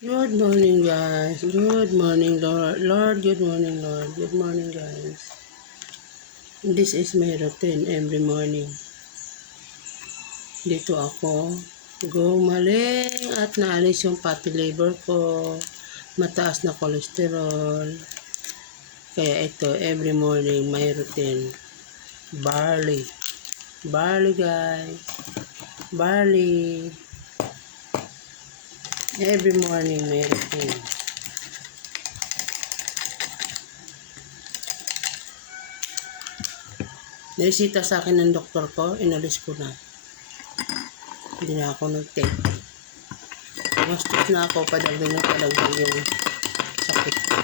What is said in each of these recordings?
Good morning, guys. Good morning, Lord. Lord, good morning, Lord. Good morning, guys. This is my routine every morning. Dito ako gumaling at naalis yung fatty liver ko. Mataas na cholesterol. Kaya ito, every morning, my routine. Barley. Barley, guys. Barley. Every morning, my routine. Naisita sa akin ng doktor ko, inalis ko na. Hindi na ako nag-take. Gumastos na ako, padagdag yung sakit ko.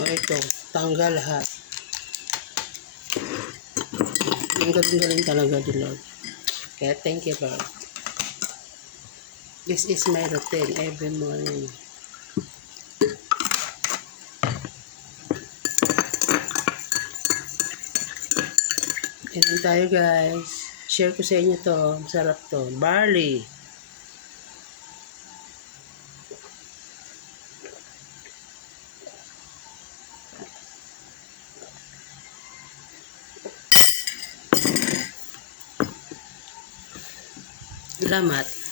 O ito, tanggal lahat. Ang galing talaga din, Lord. Kaya thank you, Lord. This is my routine every morning. Ganun tayo, guys. Share ko sa inyo to. Masarap to. Barley. Salamat.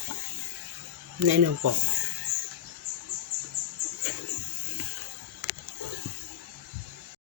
Nainom po.